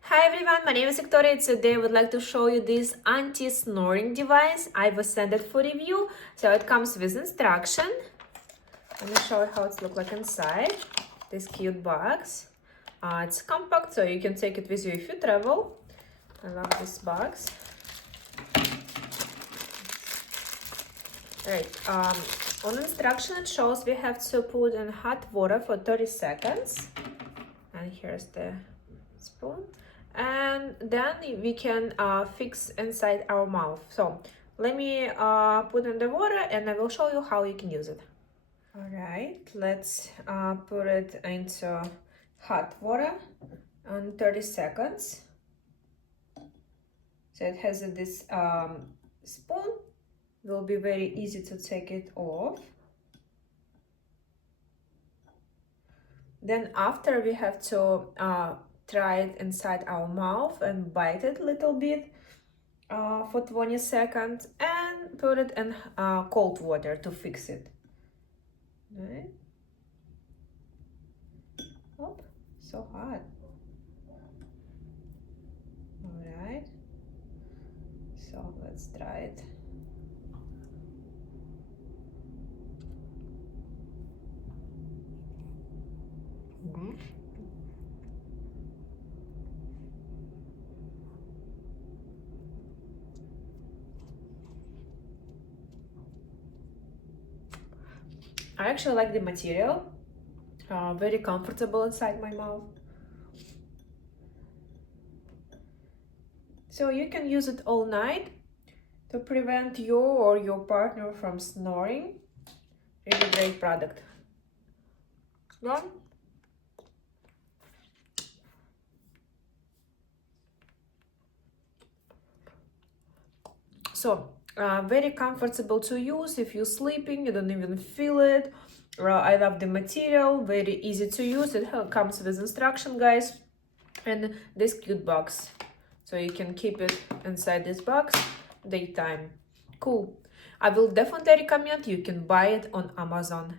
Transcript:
Hi everyone, my name is Victoria. Today I would like to show you this anti-snoring device. I was sent it for review. So it comes with instruction. Let me show you how it looks like inside. This cute box. It's compact, so you can take it with you if you travel. I love this box. Right. On instruction it shows we have to put in hot water for 30 seconds. And here's the spoon. And then we can fix inside our mouth. So let me put in the water and I will show you how you can use it. All right, let's put it into hot water on 30 seconds. So it has this spoon. Will be very easy to take it off. Then after we have to try it inside our mouth and bite it a little bit for 20 seconds and put it in cold water to fix it. Right? Oh, so hot. Alright. So let's try it. I actually like the material, very comfortable inside my mouth. So you can use it all night to prevent you or your partner from snoring. Really great product. Yeah. So very comfortable to use. If you're sleeping, you don't even feel it. I love the material, very easy to use. It comes with instruction, guys, and this cute box, so you can keep it inside this box daytime. Cool. I will definitely recommend you can buy it on Amazon.